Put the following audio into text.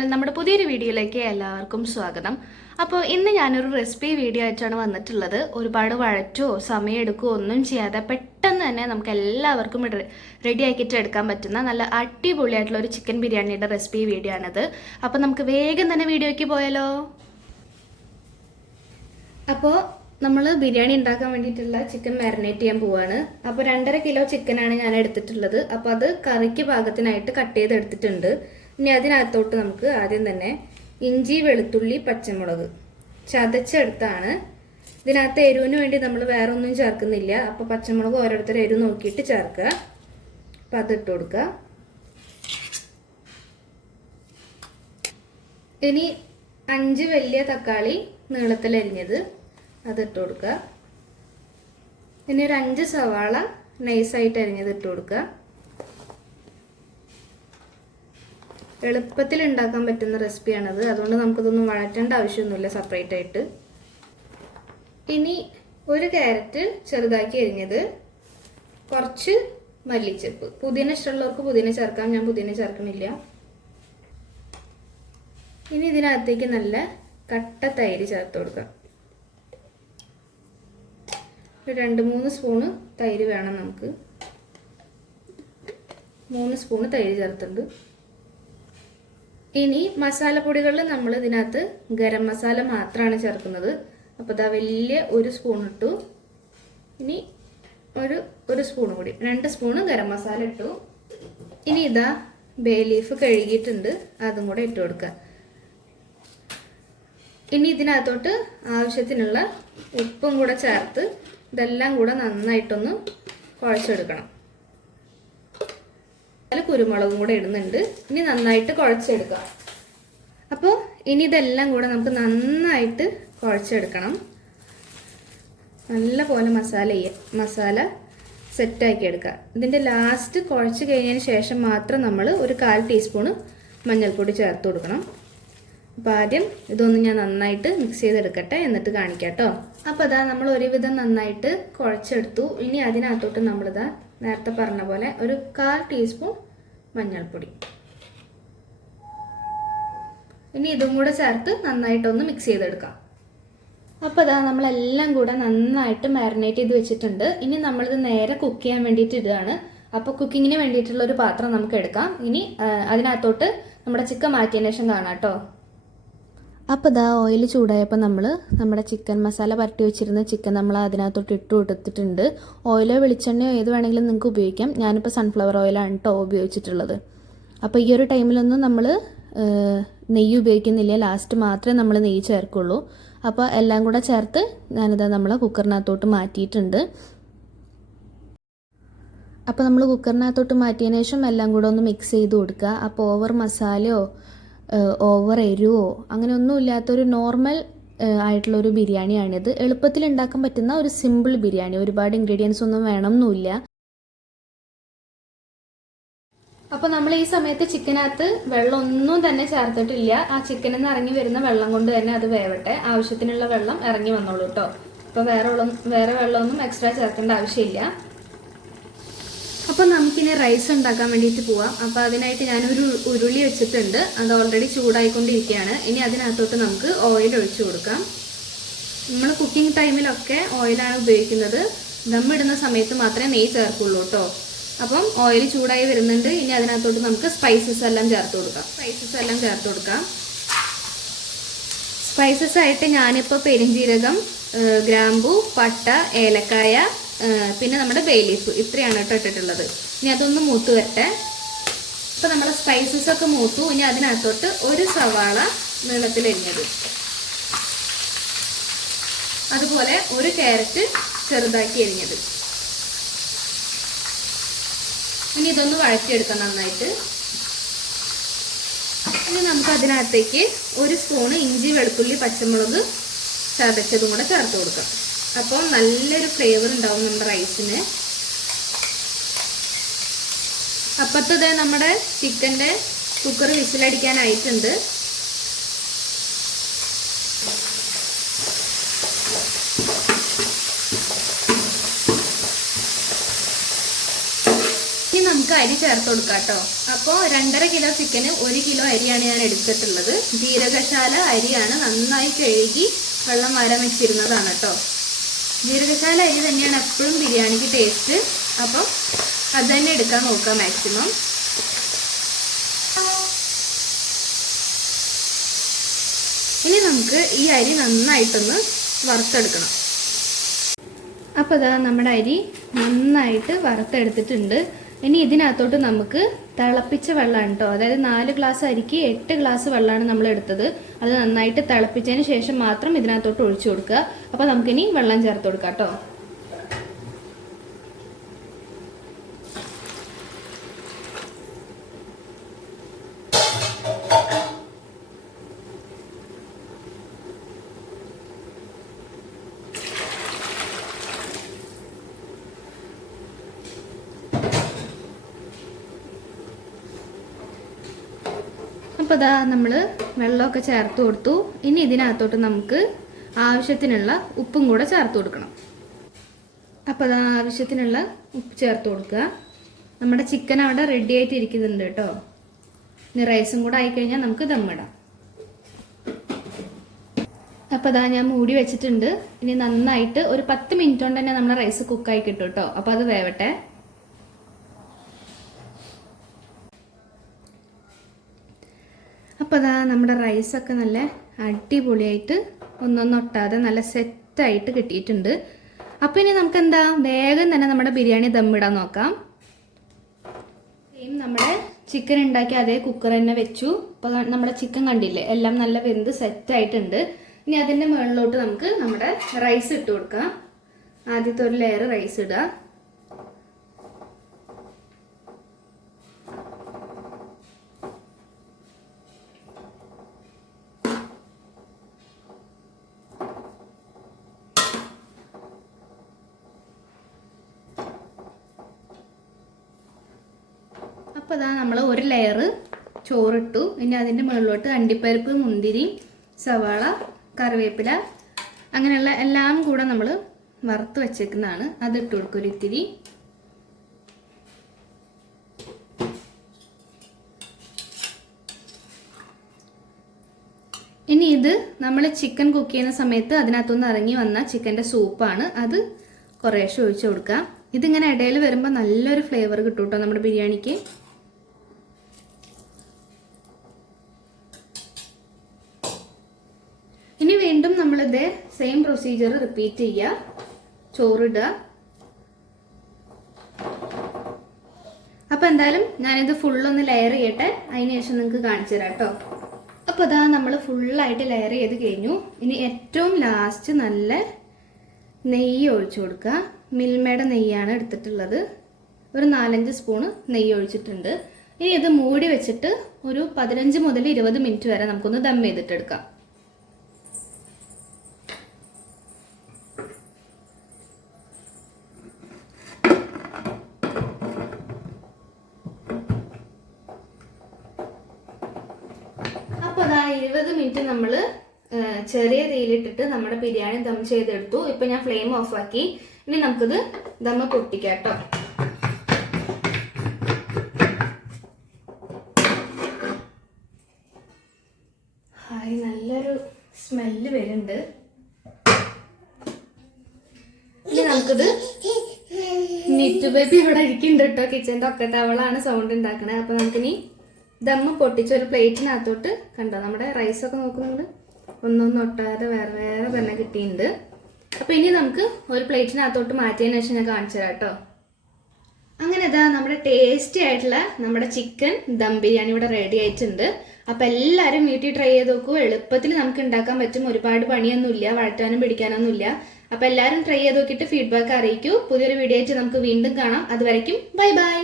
Channel നമ്മുടെ പുതിയൊരു വീഡിയോയിലേക്ക് എല്ലാവർക്കും സ്വാഗതം. അപ്പോൾ ഇന്ന് ഞാനൊരു റെസിപ്പി വീഡിയോ ആയിട്ടാണ് വന്നിട്ടുള്ളത്. ഒരുപാട് വഴറ്റോ സമയമെടുക്കുകയോ ഒന്നും ചെയ്യാതെ പെട്ടെന്ന് തന്നെ നമുക്ക് എല്ലാവർക്കും റെഡി ആക്കിയിട്ട് എടുക്കാൻ പറ്റുന്ന നല്ല അടിപൊളിയായിട്ടുള്ള ഒരു ചിക്കൻ ബിരിയാണിയുടെ റെസിപ്പി വീഡിയോ ആണിത്. അപ്പോൾ നമുക്ക് വേഗം തന്നെ വീഡിയോയ്ക്ക് പോയാലോ. അപ്പോൾ നമ്മൾ ബിരിയാണി ഉണ്ടാക്കാൻ വേണ്ടിയിട്ടുള്ള ചിക്കൻ മാരിനേറ്റ് ചെയ്യാൻ പോവാണ്. അപ്പോൾ 2.5 കിലോ ചിക്കനാണ് ഞാൻ എടുത്തിട്ടുള്ളത്. അപ്പോൾ അത് കറിക്ക് പാകത്തിനായിട്ട് കട്ട് ചെയ്ത് എടുത്തിട്ടുണ്ട്. ഇനി അതിനകത്തോട്ട് നമുക്ക് ആദ്യം തന്നെ ഇഞ്ചി, വെളുത്തുള്ളി, പച്ചമുളക് ചതച്ചെടുത്താണ്. ഇതിനകത്ത് എരിവിന് വേണ്ടി നമ്മൾ വേറെ ഒന്നും ചേർക്കുന്നില്ല. അപ്പോൾ പച്ചമുളക് ഓരോരുത്തർ എരിവ് നോക്കിയിട്ട് ചേർക്കുക. അപ്പം അതിട്ട് കൊടുക്കുക. ഇനി 5 വലിയ തക്കാളി നീളത്തിലരിഞ്ഞത് അതിട്ട് കൊടുക്കുക. ഇനി ഒരു 5 സവാള നൈസായിട്ട് അരിഞ്ഞത് ഇട്ട് കൊടുക്കുക. എളുപ്പത്തിൽ ഉണ്ടാക്കാൻ പറ്റുന്ന റെസിപ്പിയാണത്. അതുകൊണ്ട് നമുക്കിതൊന്നും വഴറ്റേണ്ട ആവശ്യമൊന്നുമില്ല സെപ്പറേറ്റ് ആയിട്ട്. ഇനി ഒരു ക്യാരറ്റ് ചെറുതാക്കി അരിഞ്ഞത്, കുറച്ച് മല്ലിച്ചപ്പ്. പുതിന ഇഷ്ടമുള്ളവർക്ക് പുതിന ചേർക്കാം, ഞാൻ പുതിന ചേർക്കണില്ല. ഇനി ഇതിനകത്തേക്ക് നല്ല കട്ട തൈര് ചേർത്ത് കൊടുക്കാം. 2-3 സ്പൂണ് തൈര് വേണം നമുക്ക്. 3 സ്പൂണ് തൈര് ചേർത്തിട്ടുണ്ട്. ഇനി മസാലപ്പൊടികളിൽ നമ്മൾ ഇതിനകത്ത് ഗരം മസാല മാത്രമാണ് ചേർക്കുന്നത്. അപ്പോൾ ഇതാ വലിയ 1 സ്പൂൺ ഇട്ടു. ഇനി ഒരു സ്പൂൺ കൂടി, 2 സ്പൂണ് ഗരം മസാല ഇട്ടു. ഇനി ഇതാ ബേ ലീഫ് കഴുകിയിട്ടുണ്ട്, അതും കൂടെ ഇട്ട് കൊടുക്കുക. ഇനി ഇതിനകത്തോട്ട് ആവശ്യത്തിനുള്ള ഉപ്പും കൂടെ ചേർത്ത് ഇതെല്ലാം കൂടെ നന്നായിട്ടൊന്ന് കുഴച്ചെടുക്കണം. അതിൽ കുരുമുളകും കൂടെ ഇടുന്നുണ്ട്. ഇനി നന്നായിട്ട് കുഴച്ചെടുക്കുക. അപ്പോൾ ഇനി ഇതെല്ലാം കൂടെ നമുക്ക് നന്നായിട്ട് കുഴച്ചെടുക്കണം. നല്ല പോലെ മസാല സെറ്റാക്കി എടുക്കുക. ഇതിൻ്റെ ലാസ്റ്റ് കുഴച്ച് കഴിഞ്ഞതിന് ശേഷം മാത്രം നമ്മൾ ഒരു 1/4 ടീസ്പൂണ് മഞ്ഞൾപ്പൊടി ചേർത്ത് കൊടുക്കണം. അപ്പോൾ ആദ്യം ഇതൊന്ന് ഞാൻ നന്നായിട്ട് മിക്സ് ചെയ്തെടുക്കട്ടെ, എന്നിട്ട് കാണിക്കാം കേട്ടോ. അപ്പോൾ അതാ നമ്മൾ ഒരുവിധം നന്നായിട്ട് കുഴച്ചെടുത്തു. ഇനി അതിനകത്തോട്ട് നമ്മളിതാ നേരത്തെ പറഞ്ഞ പോലെ ഒരു 1/4 ടീസ്പൂൺ മഞ്ഞൾപ്പൊടി, ഇനി ഇതും കൂടെ ചേർത്ത് നന്നായിട്ടൊന്ന് മിക്സ് ചെയ്തെടുക്കാം. അപ്പോൾ അതാ നമ്മളെല്ലാം കൂടെ നന്നായിട്ട് മാരിനേറ്റ് ചെയ്ത് വെച്ചിട്ടുണ്ട്. ഇനി നമ്മളിത് നേരെ കുക്ക് ചെയ്യാൻ വേണ്ടിയിട്ട് ഇടുകയാണ്. അപ്പോൾ കുക്കിങ്ങിന് വേണ്ടിയിട്ടുള്ള ഒരു പാത്രം നമുക്ക് എടുക്കാം. ഇനി അതിനകത്തോട്ട് നമ്മുടെ ചിക്കൻ മാറ്റിയതിന് ശേഷം കാണാം കേട്ടോ. അപ്പോൾ ഇതാ ഓയിൽ ചൂടായപ്പോൾ നമ്മൾ നമ്മുടെ ചിക്കൻ മസാല പരട്ടി വെച്ചിരുന്ന ചിക്കൻ നമ്മൾ അതിനകത്തോട്ട് ഇട്ട് കൊടുത്തിട്ടുണ്ട്. ഓയിലോ വെളിച്ചെണ്ണയോ ഏത് വേണമെങ്കിലും നിങ്ങൾക്ക് ഉപയോഗിക്കാം. ഞാനിപ്പോൾ സൺഫ്ലവർ ഓയിലാണ് കേട്ടോ ഉപയോഗിച്ചിട്ടുള്ളത്. അപ്പോൾ ഈ ഒരു ടൈമിലൊന്നും നമ്മൾ നെയ്യ് ഉപയോഗിക്കുന്നില്ല, ലാസ്റ്റ് മാത്രമേ നമ്മൾ നെയ്യ് ചേർക്കുള്ളൂ. അപ്പോൾ എല്ലാം കൂടെ ചേർത്ത് ഞാനിതാ നമ്മൾ കുക്കറിനകത്തോട്ട് മാറ്റിയിട്ടുണ്ട്. അപ്പോൾ നമ്മൾ കുക്കറിനകത്തോട്ട് മാറ്റിയതിന് ശേഷം എല്ലാം കൂടെ ഒന്ന് മിക്സ് ചെയ്ത് കൊടുക്കുക. അപ്പോൾ ഓവർ മസാലയോ ഓവർ എരിവോ അങ്ങനെ ഒന്നും ഇല്ലാത്തൊരു നോർമൽ ആയിട്ടുള്ളൊരു ബിരിയാണിയാണിത്. എളുപ്പത്തിൽ ഉണ്ടാക്കാൻ പറ്റുന്ന ഒരു സിമ്പിൾ ബിരിയാണി. ഒരുപാട് ഇൻഗ്രീഡിയൻസ് ഒന്നും വേണമെന്നില്ല. അപ്പോൾ നമ്മൾ ഈ സമയത്ത് ചിക്കനകത്ത് വെള്ളം ഒന്നും തന്നെ ചേർത്തിട്ടില്ല. ആ ചിക്കനിൽ നിന്ന് ഇറങ്ങി വരുന്ന വെള്ളം കൊണ്ട് തന്നെ അത് വേവട്ടെ. ആവശ്യത്തിനുള്ള വെള്ളം ഇറങ്ങി വന്നോളൂ കേട്ടോ. അപ്പോൾ വേറെ വെള്ളമൊന്നും എക്സ്ട്രാ ചേർക്കേണ്ട ആവശ്യമില്ല. അപ്പോൾ നമുക്കിനി റൈസ് ഉണ്ടാക്കാൻ വേണ്ടിയിട്ട് പോവാം. അപ്പോൾ അതിനായിട്ട് ഞാനൊരു ഉരുളി വെച്ചിട്ടുണ്ട്. അത് ഓൾറെഡി ചൂടായിക്കൊണ്ടിരിക്കുകയാണ്. ഇനി അതിനകത്തോട്ട് നമുക്ക് ഓയിൽ ഒഴിച്ചു കൊടുക്കാം. നമ്മൾ കുക്കിംഗ് ടൈമിലൊക്കെ ഓയിലാണ് ഉപയോഗിക്കുന്നത്. ദമ്മിടുന്ന സമയത്ത് മാത്രമേ നെയ്യ് ചേർക്കുള്ളൂ കേട്ടോ. അപ്പം ഓയിൽ ചൂടായി വരുന്നുണ്ട്. ഇനി അതിനകത്തോട്ട് നമുക്ക് സ്പൈസസ് എല്ലാം ചേർത്ത് കൊടുക്കാം. സ്പൈസസ് ആയിട്ട് ഞാനിപ്പോൾ പെരിഞ്ജീരകം, ഗ്രാമ്പു, പട്ട, ഏലക്കായ, പിന്നെ നമ്മുടെ ബേ ലീഫ്, ഇത്രയാണ് കേട്ടോ ഇട്ടിട്ടുള്ളത്. ഇനി അതൊന്ന് മൂത്ത് വരട്ടെ. അപ്പോൾ നമ്മുടെ സ്പൈസസ് ഒക്കെ മൂത്തു. ഇനി അതിനകത്തോട്ട് ഒരു സവാള നീളത്തിലരിഞ്ഞത്, അതുപോലെ ഒരു ക്യാരറ്റ് ചെറുതാക്കി അരിഞ്ഞത്. ഇനി ഇതൊന്ന് വഴറ്റിയെടുക്കാം നന്നായിട്ട്. ഇനി നമുക്ക് അതിനകത്തേക്ക് 1 സ്പൂണ് ഇഞ്ചി, വെളുത്തുള്ളി, പച്ചമുളക് ചതച്ചതും കൂടെ ചേർത്ത് കൊടുക്കാം. അപ്പോൾ നല്ലൊരു ഫ്ലേവർ ഉണ്ടാവും നമ്മുടെ റൈസിന്. അപ്പത്തത് നമ്മുടെ ചിക്കൻ്റെ കുക്കർ വിസിലടിക്കാനായിട്ടുണ്ട്. നമുക്ക് അരി ചേർത്ത് കൊടുക്കാം കേട്ടോ. അപ്പോൾ 2.5 കിലോ ചിക്കന് 1 കിലോ അരിയാണ് ഞാൻ എടുത്തിട്ടുള്ളത്. ജീരകശാല അരിയാണ്, നന്നായി കഴുകി വെള്ളം വാരാൻ വെച്ചിരുന്നതാണ് കേട്ടോ. ജീരകശാല അരി തന്നെയാണ് എപ്പോഴും ബിരിയാണിക്ക് ടേസ്റ്റ്. അപ്പം അത് തന്നെ എടുക്കാൻ നോക്കാം മാക്സിമം. ഇനി നമുക്ക് ഈ അരി നന്നായിട്ടൊന്ന് വറുത്തെടുക്കണം. അപ്പോൾ ഇതാ നമ്മുടെ അരി നന്നായിട്ട് വറുത്തെടുത്തിട്ടുണ്ട്. ഇനി ഇതിനകത്തോട്ട് നമുക്ക് തിളപ്പിച്ച വെള്ളമാണ് കേട്ടോ. അതായത് 4 ഗ്ലാസ് അരിക്ക് 8 ഗ്ലാസ് വെള്ളമാണ് നമ്മൾ എടുത്തത്. അത് നന്നായിട്ട് തിളപ്പിച്ചതിന് ശേഷം മാത്രം ഇതിനകത്തോട്ട് ഒഴിച്ചു കൊടുക്കുക. അപ്പോൾ നമുക്കിനി വെള്ളം ചേർത്ത് കൊടുക്കാം കേട്ടോ. അപ്പോൾ ഇതാ നമ്മൾ വെള്ളമൊക്കെ ചേർത്ത് കൊടുത്തു. ഇനി ഇതിനകത്തോട്ട് നമുക്ക് ആവശ്യത്തിനുള്ള ഉപ്പും കൂടെ ചേർത്ത് കൊടുക്കണം. അപ്പോൾ അതാ ആവശ്യത്തിനുള്ള ഉപ്പ് ചേർത്ത് കൊടുക്കുക. നമ്മുടെ ചിക്കൻ അവിടെ റെഡി ആയിട്ട് ഇരിക്കുന്നുണ്ട് കേട്ടോ. ഇനി റൈസും കൂടെ ആയിക്കഴിഞ്ഞാൽ നമുക്ക് ദമ്മിടാം. അപ്പോൾ അതാ ഞാൻ മൂടി വെച്ചിട്ടുണ്ട്. ഇനി നന്നായിട്ട് ഒരു 10 മിനിറ്റ് കൊണ്ട് തന്നെ നമ്മുടെ റൈസ് കുക്കായി കിട്ടും കേട്ടോ. അപ്പോൾ അത് വേവട്ടെ. അപ്പോൾ അതാ നമ്മുടെ റൈസൊക്കെ നല്ല അടിപൊളിയായിട്ട് ഒന്നൊന്നൊട്ടാതെ നല്ല സെറ്റായിട്ട് കിട്ടിയിട്ടുണ്ട്. അപ്പോൾ ഇനി നമുക്ക് എന്താ വേഗം തന്നെ നമ്മുടെ ബിരിയാണി ദമ്മിടാൻ നോക്കാം. നമ്മുടെ ചിക്കൻ ഉണ്ടാക്കി അതേ കുക്കർ തന്നെ വെച്ചു. അപ്പോൾ നമ്മുടെ ചിക്കൻ കണ്ടില്ലേ, എല്ലാം നല്ല വെന്ത് സെറ്റായിട്ടുണ്ട്. ഇനി അതിൻ്റെ മുകളിലോട്ട് നമുക്ക് നമ്മുടെ റൈസ് ഇട്ട് കൊടുക്കാം. ആദ്യത്തെ ഒരു ലെയർ റൈസ് ഇടുക. അപ്പോൾ അതാ നമ്മൾ ഒരു ലെയർ ചോറിട്ടു. ഇനി അതിൻ്റെ മുകളിലോട്ട് അണ്ടിപ്പരിപ്പ്, മുന്തിരി, സവാള, കറിവേപ്പില അങ്ങനെയുള്ള എല്ലാം കൂടെ നമ്മൾ വറുത്ത് വെച്ചേക്കുന്നതാണ്. അതിട്ട് കൊടുക്കും ഒരിത്തിരി. ഇനി ഇത് നമ്മൾ ചിക്കൻ കുക്ക് ചെയ്യുന്ന സമയത്ത് അതിനകത്തുനിന്ന് ഇറങ്ങി വന്ന ചിക്കൻ്റെ സൂപ്പാണ്. അത് കുറേശ്ശെ ഒഴിച്ചു കൊടുക്കാം. ഇതിങ്ങനെ ഇടയിൽ വരുമ്പോൾ നല്ലൊരു ഫ്ലേവർ കിട്ടും കേട്ടോ നമ്മുടെ ബിരിയാണിക്ക്. ഇനി വീണ്ടും നമ്മളിതേ സെയിം പ്രൊസീജിയർ റിപ്പീറ്റ് ചെയ്യുക. ചോറിടുക. അപ്പോൾ എന്തായാലും ഞാനിത് ഫുള്ളൊന്ന് ലെയർ ചെയ്യട്ടെ. അതിന് ശേഷം നിങ്ങൾക്ക് കാണിച്ചു തരാം കേട്ടോ. അപ്പോൾ അതാ നമ്മൾ ഫുള്ളായിട്ട് ലെയർ ചെയ്ത് കഴിഞ്ഞു. ഇനി ഏറ്റവും ലാസ്റ്റ് നല്ല നെയ്യ് ഒഴിച്ചു കൊടുക്കുക. മിൽമയുടെ നെയ്യാണ് എടുത്തിട്ടുള്ളത്. ഒരു 4-5 സ്പൂണ് നെയ്യ് ഒഴിച്ചിട്ടുണ്ട്. ഇനി ഇത് മൂടി വെച്ചിട്ട് ഒരു 15 മുതൽ 20 മിനിറ്റ് വരെ നമുക്കൊന്ന് ദം ചെയ്തിട്ടെടുക്കാം. അപ്പോൾ അതാ 20 മിനിറ്റ് നമ്മൾ ചെറിയ തീയിലിട്ടിട്ട് നമ്മുടെ ബിരിയാണി ദം ചെയ്തെടുത്തു. ഇപ്പം ഞാൻ ഫ്ലെയിം ഓഫ് ആക്കി. ഇനി നമുക്കിത് ദമ്മ് പൊട്ടിക്കാം കേട്ടോ. ഹായ്, നല്ലൊരു സ്മെല്ല് വരുന്നുണ്ട്. ഇനി നമുക്കിത് നിറ്റ് ബേബി ഇവിടെ ഇരിക്കുന്നുണ്ട് കേട്ടോ. കിച്ചൻ്റെ ഒക്കത്തെ അവളാണ് സൗണ്ട് ഉണ്ടാക്കണേ. അപ്പോൾ നമുക്കിനി ദമ്മ് പൊട്ടിച്ച് ഒരു പ്ലേറ്റിനകത്തോട്ട് കണ്ടോ നമ്മുടെ റൈസൊക്കെ നോക്കുന്നുണ്ട്, ഒന്നൊന്നും ഒട്ടാതെ വേറെ വേറെ തന്നെ കിട്ടിയിട്ടുണ്ട്. അപ്പോൾ ഇനി നമുക്ക് ഒരു പ്ലേറ്റിനകത്തോട്ട് മാറ്റിയതിന് ശേഷം ഞാൻ കാണിച്ചു തരാം കേട്ടോ. അങ്ങനെ ഇതാ നമ്മുടെ ടേസ്റ്റി ആയിട്ടുള്ള നമ്മുടെ ചിക്കൻ ദം ബിരിയാണി ഇവിടെ റെഡി ആയിട്ടുണ്ട്. അപ്പോൾ എല്ലാവരും വീട്ടിൽ ട്രൈ ചെയ്ത് നോക്കൂ. എളുപ്പത്തിൽ നമുക്ക് ഉണ്ടാക്കാൻ പറ്റും. ഒരുപാട് പണിയൊന്നുമില്ല, വഴറ്റാനും പിടിക്കാനൊന്നുമില്ല. അപ്പോൾ എല്ലാവരും ട്രൈ ചെയ്ത് നോക്കിയിട്ട് ഫീഡ്ബാക്ക് അറിയിക്കൂ. പുതിയൊരു വീഡിയോ ആയിട്ട് നമുക്ക് വീണ്ടും കാണാം. അതുവരയ്ക്കും ബൈ ബൈ.